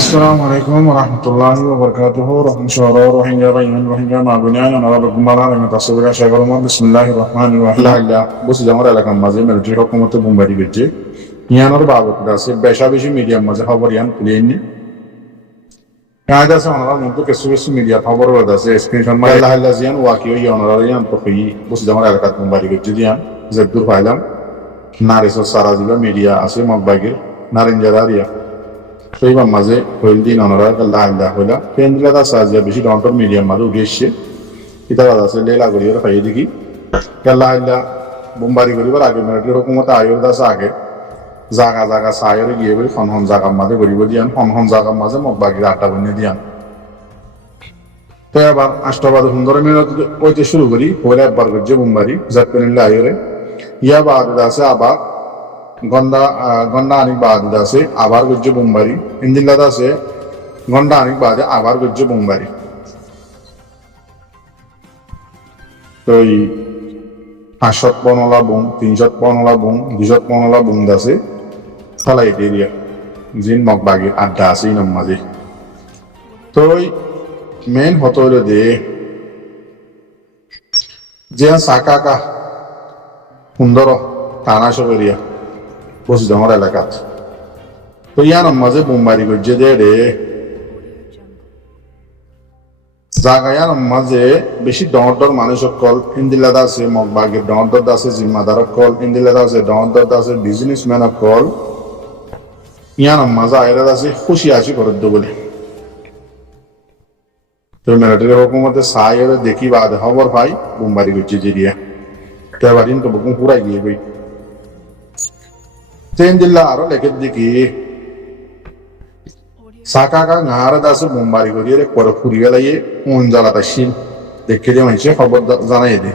Assalamualaikum warahmatullahi wabarakatuh. Rohingya bayan Rohingya magunya na bagumala na tasawira shagolma bismillahirrahmanirrahim. Bus jamara la kamaze military hukumat bumbari bejje. Yanor babak da se besha beshi media maze khabar yan plane. Kaida sa onara muntu ke suwes media khabar da se screenshot ma la zian waqiyo yanor yan to fi bus jamara la kat bumbari bejje diyan zabdur failam nariso saraziba media ase magbagir narinjararia. সেই মাঝে হইলদিন অনরা আল্লাহ আল্লাহ হইলা পেন্দিলা দা সাজিয়া বেশি ডন্টর medium মারু গেছে কিতাব আছে লেলা গরিয়র phi দিকি আল্লাহ আল্লাহ বোমবারি করিবার আগে মিলিটারি হুকুমত আয়র দাস আগে জাগা জাগা সায়র গিয়ে বলি হন জাগা মাঝে গরিব দিয়ান হন জাগা মাঝে মগবাগির আটা বনিয়ে দিয়ান তো এবার আষ্টবাদ সুন্দর মিনিট ওইতে শুরু করি হইলে একবার করছে বোমবারি জাতপেনিল্লা আয়রে ইয়া বাদ আছে আবার গন্ডা আনিক বাদ আছে আবার গজ্জে বোমবারি ইন্দিল্লাদ আছে গন্ডা আনিক বাদে আবার গজ্জে বোমবারি তো এই 500 বোম 300 বোম 200 বোম আছে ফলাই এরিয়া জিন মগবাগি আড্ডা আছে ইনম মাঝে তো মেন হতো হলো দে যে সাকাকা সুন্দর টানাশো এরিয়া বসে আমার এলাকাত তো ইয়ার মাঝে বোমবারি করছে দে রে জাগায়ার মাঝে বেশি ডর মানুষ কল ইন্দিলাদ আছে মগবাগের ডর আছে জিম্মাদার কল ইন্দিলাদ আছে ডর আছে বিজনেসম্যান কল ইয়ার মাঝে আয়রা আছে খুশি আছি করে দো বলে তো মিলিটারি হুকুমতে সাইরে দেখি বাদ খবর পাই বোমবারি করছে জিরিয়া তো এবার তো বুকুম পুরাই গিয়ে বই তেন্দিল্লা আরো লেখের দিকে সাকাকা গাঁর দাসে বোমবারি করিয়ে পরে ফুরিয়ে লাগিয়ে মন জ্বালাতা শিল দেখে দিয়ে মানুষে খবর জানাই দে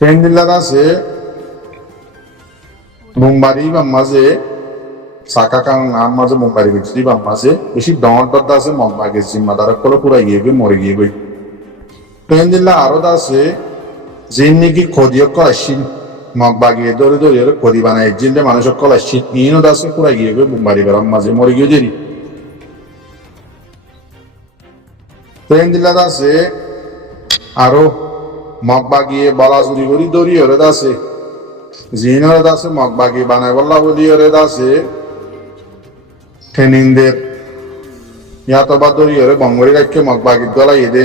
তেন্দিল্লা দাসে বোমবারি বা মাঝে সাকাকা নাম মাঝে বোমবারি করছি বা মাঝে বেশি ডর দাসে মগবাগে জিম্মাদার করে পুরাই গিয়ে গই মরে গিয়ে গই তেন্দিল্লা আরো দাসে জিন নাকি খদিও কলাশিন মগবাগিয়ে দৌড়ে দৌড়ে খদি বানায় জিনলে মানুষ কলাশিন ইনো দাসে পুরা গিয়ে গিয়ে বোমবারি করার মাঝে মরে গিয়ে দেরি ট্রেন দিলা দাসে আরো মগবাগিয়ে বলা চুরি করি দৌড়ি ওরে দাসে জিনরে দাসে মগবাগি বানায় বললা বলি ওরে দাসে ট্রেনিং দের ইয়াতো বা দৌড়ি ওরে বঙ্গরি রাখকে মগবাগির গলাইয়ে দে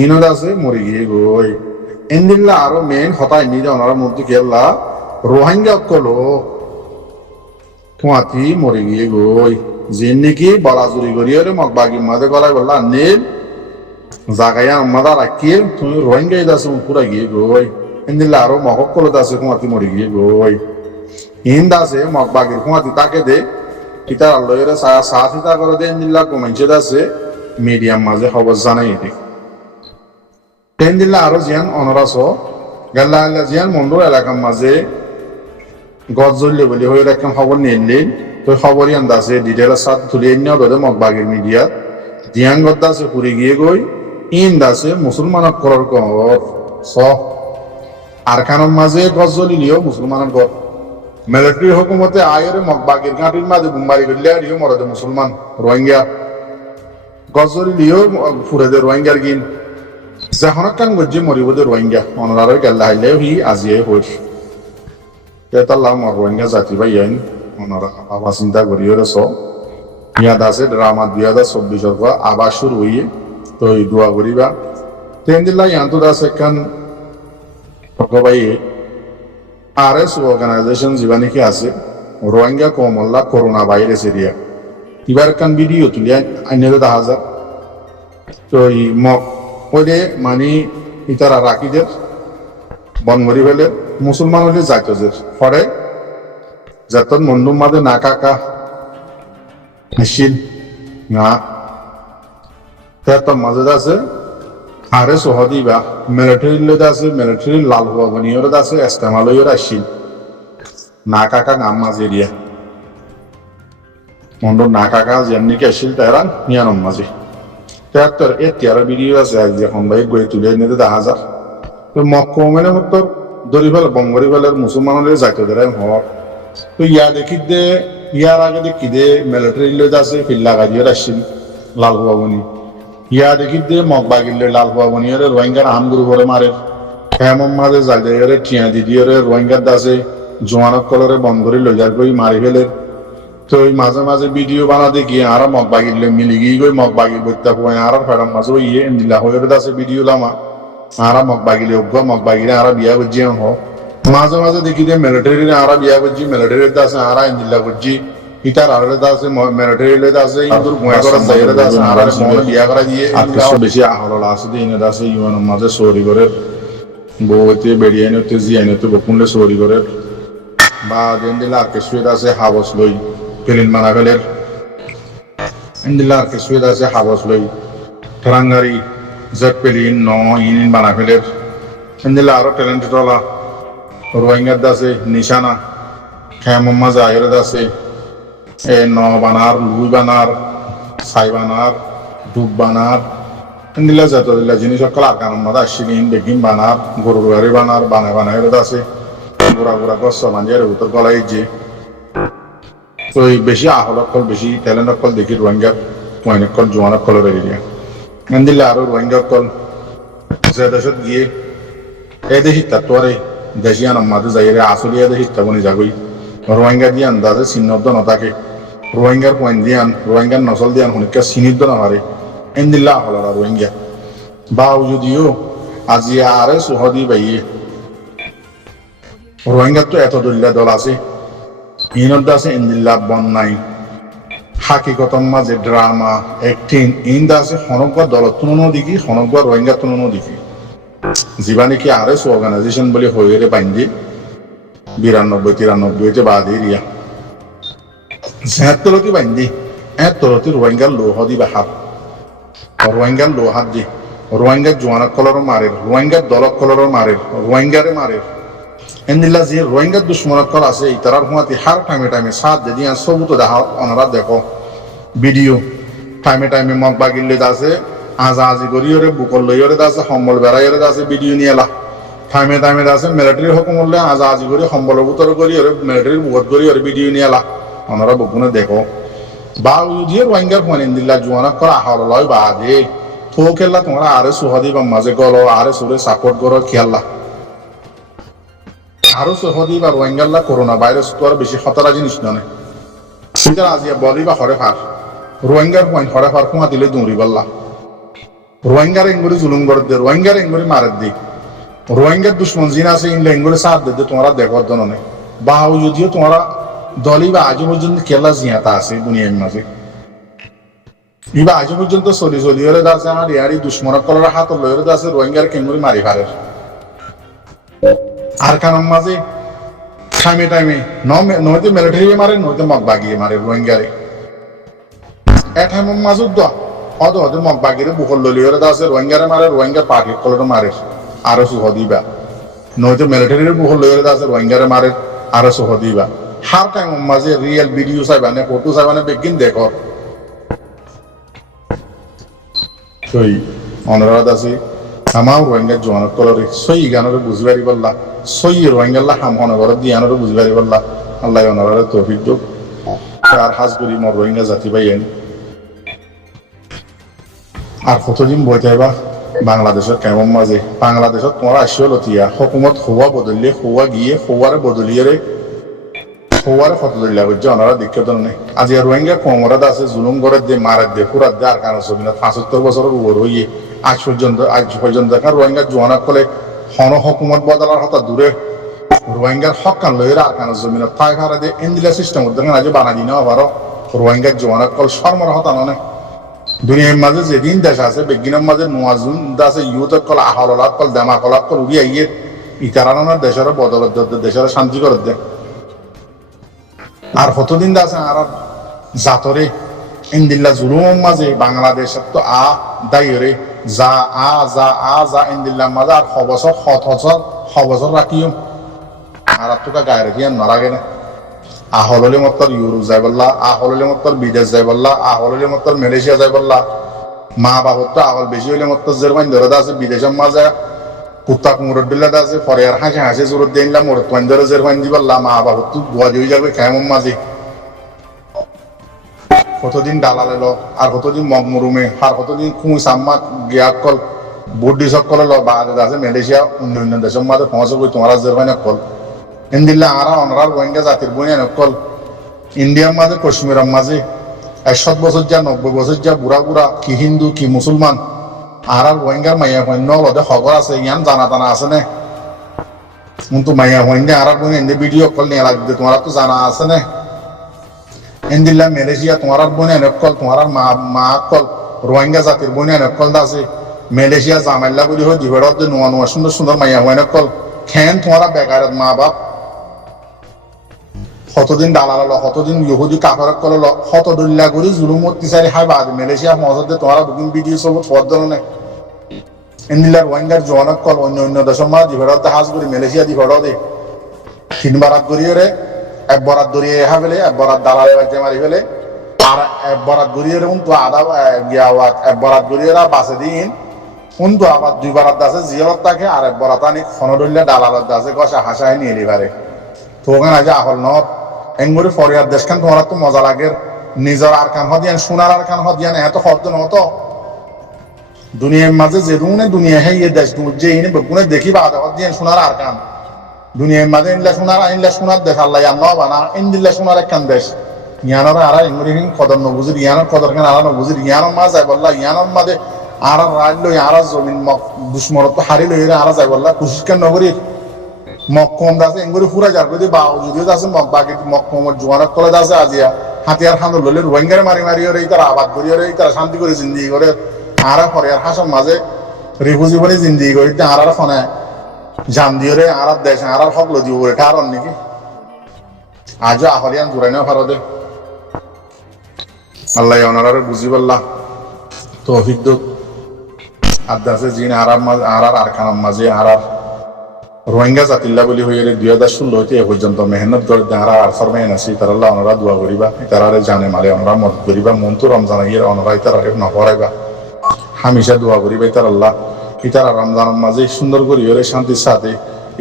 ইনো দাসে মরে গিয়ে গই ইন্দিল্লা আরো মেন হতাই নিয়ে ওনারা মধ্যে খেললা রোহিঙ্গা কলো কুয়াতি মরে গিয়ে গই জিন নাকি বলাজুরি করিয়ে রে মগবাগি মাঝে গলায় বললা নীল জাগাইয়া মাদা রাখিয়ে তুমি রোহিঙ্গাই দাসে পুরা গিয়ে গই ইন্দিল্লা আরো মহক কলো দাসে কুয়াতি মরে গিয়ে গই ইন দাসে মগবাগির কুয়াতি তাকে দে কিতার আল্লাহের সাথিতা করে দে ইন্দিল্লা কমাইছে দাসে মিডিয়াম মাঝে খবর জানাই দে তেন্দিল্লা আরো জিয়ান অনরাস গাল্লা আল্লাহ জিয়ান মন্ডল এলাকার মাঝে গজ জ্বললে বলে হয়ে রাখলাম খবর নিলেন তো খবরই আন্দাজে ডিটেলের সাথে তুলিয়ে নিয়ে ধরে মগবাগের মিডিয়াত দিয়ান গদ্দাসে পুরে গিয়ে গই ইন দাসে মুসলমান করার কর স আর খানের মাঝে গজ জ্বলিলেও মুসলমানের ঘর মিলিটারি হুকুমতে আয়ের মগবাগের ঘাটির মাঝে বোমবারি করলে আরিও মরদে মুসলমান রোহিঙ্গা গজ জ্বলিলেও ফুরে দে রোহিঙ্গার গিন যখন কান গজ্জে মরিব দে রোহিঙ্গা অনারার গেল্লা হাইলে হি আজিয়ে হইস তেতাল্লাহ মর রোহিঙ্গা জাতি ভাই আইন অনারা আবা চিন্তা করিও রে স ইয়াদ আছে ড্রামা 2024 পর আবার শুরু হইয়ে তো এই দোয়া করিবা তেন দিল্লা ইয়ান্তু দাস কান ভাই আরএস অর্গানাইজেশন জীবানি কি আছে রোহিঙ্গা কমল্লা করোনা ভাইরাস এরিয়া এবার কান ভিডিও তুলিয়া আইনে দেখা যায় তো এই মক ওইলে মানে ইতারা রাকিদের বনমরি ফেলে মুসলমান হলে যাইতদের ফরে যাতন মন্ডুম মাদে না কাকা হাসিল না তার মাঝে আছে আরে সহদি বা মিলিটারি লোক আছে মিলিটারি লাল হওয়া বনিয়র আছে ইস্তেমাল হইর আসিল না কাকা নাম মাঝে এরিয়া মন্ডল না কাকা যেমনি কি আসিল তারা নিয়ানম মাঝে তেহাত্তর এতিয়ারা ভিডিও আছে এখন ভাই গই তুলে নিতে দেখা যাক তো মক্কা মানে হতো দরিফাল বঙ্গরিফালের মুসলমানের যাইতে দেয় হওয়ার তো ইয়া দেখি দে ইয়ার আগে দেখি দে মিলিটারি লইতে আছে ফিল্লা গাড়িয়ে আসছিল লাল বাবনি ইয়া দেখি দে মগ বাগিলে লাল বাবনিয়রে রোহিঙ্গার আমগুরু করে মারে হেমম মাঝে জায়গায় টিয়া দিদিয়রে রোহিঙ্গার দাসে জোয়ানক কলরে বন্ধ করে লই যার কই মারি ফেলে তো ওই মাঝে মাঝে ভিডিও বানা দেখি আর মগ বাগিলে মিলি গিয়ে গই মগ বাগি বইতে হয় আর ফেরাম মাঝে ওই এন্দিলা হয়ে দাসে ভিডিও লামা আর মগ বাগিলে উগ্র মগ বাগিলে আর বিয়া করছি হ মাঝে মাঝে দেখি যে মিলিটারি আর বিয়া করছি মিলিটারি দাসে আর এন্দিলা করছি ইতার আর দাসে মিলিটারি লে দাসে ইন্দুর গুয়া করা যাইরে দাসে আর মনে বিয়া করা দিয়ে আর কিছু বেশি আহল আছে দিনে দাসে ইউন মাঝে সরি করে বউতে বেরিয়ে নিতে জিয়াই নিতে বকুনলে সরি করে বা এন্দিলা আর কিছু আছে হাবস লই পেলিন মানা ফেলের এন্দিলা আর কিছু আছে হাবস লই ঠরাঙ্গারি জট পেলিন ন ইন বানা ফেলের এন্দিলা আরো ট্যালেন্টেড ওলা রোহিঙ্গার দাসে নিশানা খেমম্মা জাহের দাসে এ ন বানার লুই বানার সাই বানার ডুব বানার এন্দিলা যত দিলা জিনিস সকল আর কারণ মাদা আসছিলেন বেগিন বানার গরু গাড়ি বানার বানায় বানায় দাসে গোড়া গোড়া গছ মাঞ্জের উত্তর গলাই যে তো এই বেশি আহলকল বেশি ট্যালেন্ট অকল দেখি রোহিঙ্গার ওয়াইনকল জোয়ানকলের এরিয়া এন্দিলা আরো রোহিঙ্গাকল যে দেশত গিয়ে এ দেশি তাত্তরে দেশিয়ান মাঝে যাইরে আসলিয়া দেশি তাবনি যাগই রোহিঙ্গা দিয়ে আন্দাজে চিহ্নব্দ নথাকে রোহিঙ্গার পয়েন্ট দিয়ান রোহিঙ্গার নসল দিয়ান হনিকা চিহ্নিত না হারে এন্দিল্লা হলারা রোহিঙ্গা বাউ যদিও আজি আরে সুহদি বাইয়ে রোহিঙ্গার তো এত দলিলা দল আছে ইনত আছে এন্দিল্লা বন্যাই হাকিকতম মাঝে ড্রামা অ্যাক্টিং ইন্দা আছে হনকবা দলত তুলনো দেখি হনকবা রোহিঙ্গা তুলনো দেখি যিবা নাকি আরএস অর্গানাইজেশন বলে হয়ে বাইন্দি 92-93 বাদ এরিয়া তলতি বাইন্দি তলতি রোহিঙ্গার লোহ দি বাহার রোহিঙ্গার লোহার দি রোহিঙ্গার জোয়ানা কলর মারে রোহিঙ্গার দলক কলর মারে রোহিঙ্গারে মারে এন্দিল্লা যে রোহিঙ্গার দুশ্মনক কল আছে ইতারার হুমাতি হার টাইমে টাইমে সাথ যদি সবুত দেখা ওনারা দেখো ভিডিও টাইমে টাইমে মগ বাগিলে আছে আজা আজি গরিয়রে বুকল লইয়রে দাসে সম্বল বেড়াইয়রে দাসে ভিডিও নিয়ে এলা টাইমে টাইমে দাসে মিলিটারি হুকুম হলে আজা আজি গরি সম্বল বুতর গরিয়রে মিলিটারি বুকত গরিয়রে ভিডিও নিয়ে এলা ওনারা বকুনে দেখো বা উদিয়ে রোহিঙ্গার ফোন ইন্দিল্লা জোয়ানা করা আহল লয় বা দে তো খেললা তোমরা আরে সুহাদি বা মাঝে গলো আরে সুরে সাপোর্ট করো খেললা আরো সুহাদি বা রোহিঙ্গাল্লা করোনা ভাইরাস তো আর বেশি খতরা জিনিস নয় সেটা আজিয়া বলি বা হরে ফার রোহিঙ্গার পয়েন্ট হরে ফার কুমা দিলে দৌড়ি বললা রোহিঙ্গার এঙ্গুরি জুলুম করে দে রোহিঙ্গার এঙ্গুরি মারের দিক রোহিঙ্গার দুশ্মন জিন আছে ইনলে এঙ্গুরি সাথ দে তোমরা দেখো দননে বাহু যদিও তোমরা দলি বা আজ পর্যন্ত খেলা জিয়াতা আছে দুনিয়ার মাঝে ইবা আজ পর্যন্ত চলি চলি হলে দাসে আমার ইয়ারি দুশ্মন কলার হাত লইরে দাসে রোহিঙ্গার কেঙ্গুরি মারি ফারে আর কারণ মাঝে টাইমে টাইমে নয়তো মিলিটারি মারে নয়তো মগ বাগিয়ে মারে রোহিঙ্গারে এ টাইমের মাঝে অদ অদ মগ বাগিরে বুকল লইরে দাসে রোহিঙ্গারে মারে রোহিঙ্গার পার্টি কলর মারে আরো সুহদিবা নয়তো মিলিটারির বুকল লইরে দাসে রোহিঙ্গারে মারে আরো সুহদিবা হার টাইমের মাঝে রিয়েল ভিডিও চাইবানে ফটো চাইবানে বেগিন দেখো সই অনুরাধ আছে আমার রোহিঙ্গার জোয়ানত কলরে সই গানরে বুঝি পারি বললা সই রোহিঙ্গাল্লা হাম হনগর দিয়ানরে বুঝি পারি বললা আল্লাহ অনুরাধের তৌফিক দিক আর হাজ করি মোর রোহিঙ্গা জাতি পাইয়েন আর কতদিন বই যাইবা বাংলাদেশের কেমন মাঝে বাংলাদেশত তোমরা আসিও লতিয়া হকুমত হওয়া বদলিয়ে হওয়া গিয়ে হওয়ারে বদলিয়ে হওয়ারে কত দলিয়া করছে ওনারা দীক্ষিত নেই আজ রোহিঙ্গা কমরাত আছে জুলুম করে দিয়ে মারাত দিয়ে ফুরাত দিয়ে আর কারণ ছবি না 75 বছরের উপর হইয়ে আজ পর্যন্ত এখন রোহিঙ্গা জোয়ানা কলে হন হকুমত বদলার হতা দূরে রোহিঙ্গার হক কান লইয়ের আর কারণ জমিন তাই ভাড়া দিয়ে ইন্দিলা সিস্টেম দেখেন আজ বানা দিন আবারও রোহিঙ্গার জোয়ানা কল শর্মর হতা নয় দুনিয়ার মাঝে যেদিন দেশ আছে বেগিনের মাঝে নোয়াজুন আছে ইউথ কল আহলাত কল দেমা কলাপ কল উড়িয়ে ইয়ে ইতারানোর দেশের বদলত দেশের শান্তি করে দেয় আর কতদিন আছে আর জাতরে ইন্দিল্লা জুলুম মাঝে বাংলাদেশ তো দায়রে যা ইন্দিল্লা মাঝে আর খবসর রাখিও আর তোকা গায়ে রাখি আর নরাগে না আহলে মত্তর ইউরোপ যাই বললা আহলে মত্তর বিদেশ যাই বললা আহলে মত্তর মালয়েশিয়া যাই বললা মা বাবত তো আহল বেশি হইলে মত্তর জার্মানি ধরে আছে বিদেশের মাঝে কুত্তা কুমুরের বিল্লাদ আছে পরে আর হাসে হাসে জোর দিলাম মোর তোয়াঞ্জরে জের ফাইন দিবাল্লা মা বাবা তুই গোয়া দিয়ে যাবে কেমন মাঝে কতদিন ডালাল এলো আর কতদিন মগমরুমে আর কতদিন কুমু সাম্মা গিয়াক কল বুদ্ধি সকল বাদে আছে মালয়েশিয়া অন্য অন্য দেশের মাঝে পৌঁছে কই তোমার জের ফাইন কল ইন্দিল্লা আরা অনরার রোহিঙ্গা জাতির বইয়া নকল ইন্ডিয়ার মাঝে কাশ্মীরের মাঝে 100 বছর যা 90 বছর যা বুড়া বুড়া কি হিন্দু কি মুসলমান আর রোহিঙ্গার মাইয়া হইন্য লদে খবর আছে ইয়ান জানা টানা আছে না কিন্তু মাইয়া হইন্য আর বই এনে ভিডিও কল নিয়ে লাগবে তোমার তো জানা আছে না ইন্দিল্লা মালয়েশিয়া তোমার বই নকল তোমার মা কল রোহিঙ্গা জাতির বই নকল আছে মালয়েশিয়া জামাইল্লা বলি হয় দিবেড়ত নোয়া নোয়া সুন্দর সুন্দর মাইয়া হয় নকল খেন তোমার বেকার মা বাপ কতদিন ডালালো কতদিন ইহুদি কাফারক করলো কত দল্লা করে জুলুমত তিসারি হাই বাদ মালয়েশিয়া মহাজতে তোমার বুকিং ভিডিও সব পদ্মন নেই ইন্দিলার রোহিঙ্গার জনক কল অন্য অন্য দেশের মা দিভেড়তে হাজ করে মালয়েশিয়া দিভেড় দে 3 বারাত গড়িয়ে রে 1 বরাত দরিয়ে হা ফেলে 1 বরাত দালালে বাজে মারি ফেলে আর 1 বরাত গড়িয়ে রে তো আধা গিয়াওয়াত 1 বরাত গড়িয়ে রা বাসে দিন কিন্তু আবার 2 বারাত দাসে জিয়ারত থাকে আর 1 বরাত আনি খনদল্লা দালালত দাসে গসা হাসায় নিয়ে লিবারে তো ওখানে আজ আহল নর এঙ্গুরি ফরিয়ার দেশখান তোমার তো মজা লাগে নিজের আর কান হদিয়ান সোনার আর কান হদিয়ান এত শব্দ নত দুনিয়ার মাঝে যে দুনে দুনিয়া হে ইয়ে দেশ যে ইনে বেগুনে দেখি বাদ হদিয়ান সোনার আর কান দুনিয়ার মাঝে ইনলা সোনার দেশ আল্লাহ ইয়ান বানা ইনদিল্লা সোনার এক কান দেশ ইয়ানোর আর এঙ্গুরি হিন কদর নবুজির ইয়ানোর কদর কান আর নবুজির ইয়ানোর মাঝে বললা ইয়ানোর মাঝে আর রাজলো আর জমিন দুশ্মরত হারি লইরে আর যাই বললা কুশিস কেন নগরী মক্কম দাসে এঙ্গুরি ফুরা যার যদি বাউ যদিও দাসে বাকি মক্কমর জোয়ানত কলে দাসে আজিয়া হাতিয়ার খান ললে রোহিঙ্গারে মারি মারি রে তারা আবাদ করি রে তারা শান্তি করে জিন্দিগি করে আর ফরিয়ার হাসম মাঝে রিফিউজি বলে জিন্দিগি করে আর ফনে জান দিয়ে রে আর দেশ আর হকলো দিব রে কারণ নাকি আজও আহলিয়ান জুরাইনা ভারতে আল্লাহ ওনারা বুঝি বললা তৌফিক দো আদাসে জিন আর আরকানাম মাঝে আর রোহিঙ্গা জাতিল্লা বলি হয়ে 2016 হইতে এ পর্যন্ত মেহনত করে যারা আর ফরমাইন আছে তারা আল্লাহ ওনারা দোয়া করিবা তারা জানে মালে ওনারা মদত করিবা মন তো রমজান ইয়ের ওনারা তারা নকরাইবা হামেশা দোয়া করিবা তারা আল্লাহ ইতারা রমজান মাঝে সুন্দর করি হলে শান্তির সাথে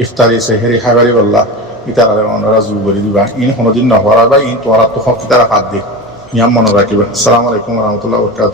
ইফতারি সেহেরি খাইবারি বললা ইতারা ওনারা জুল করে দিবা ইন কোনোদিন নকরাইবা ইন তোরা তো হক তারা হাত দি ইয়াম মনে রাখিবা আসসালামু আলাইকুম ওয়া রাহমাতুল্লাহি ওয়া বারাকাতুহু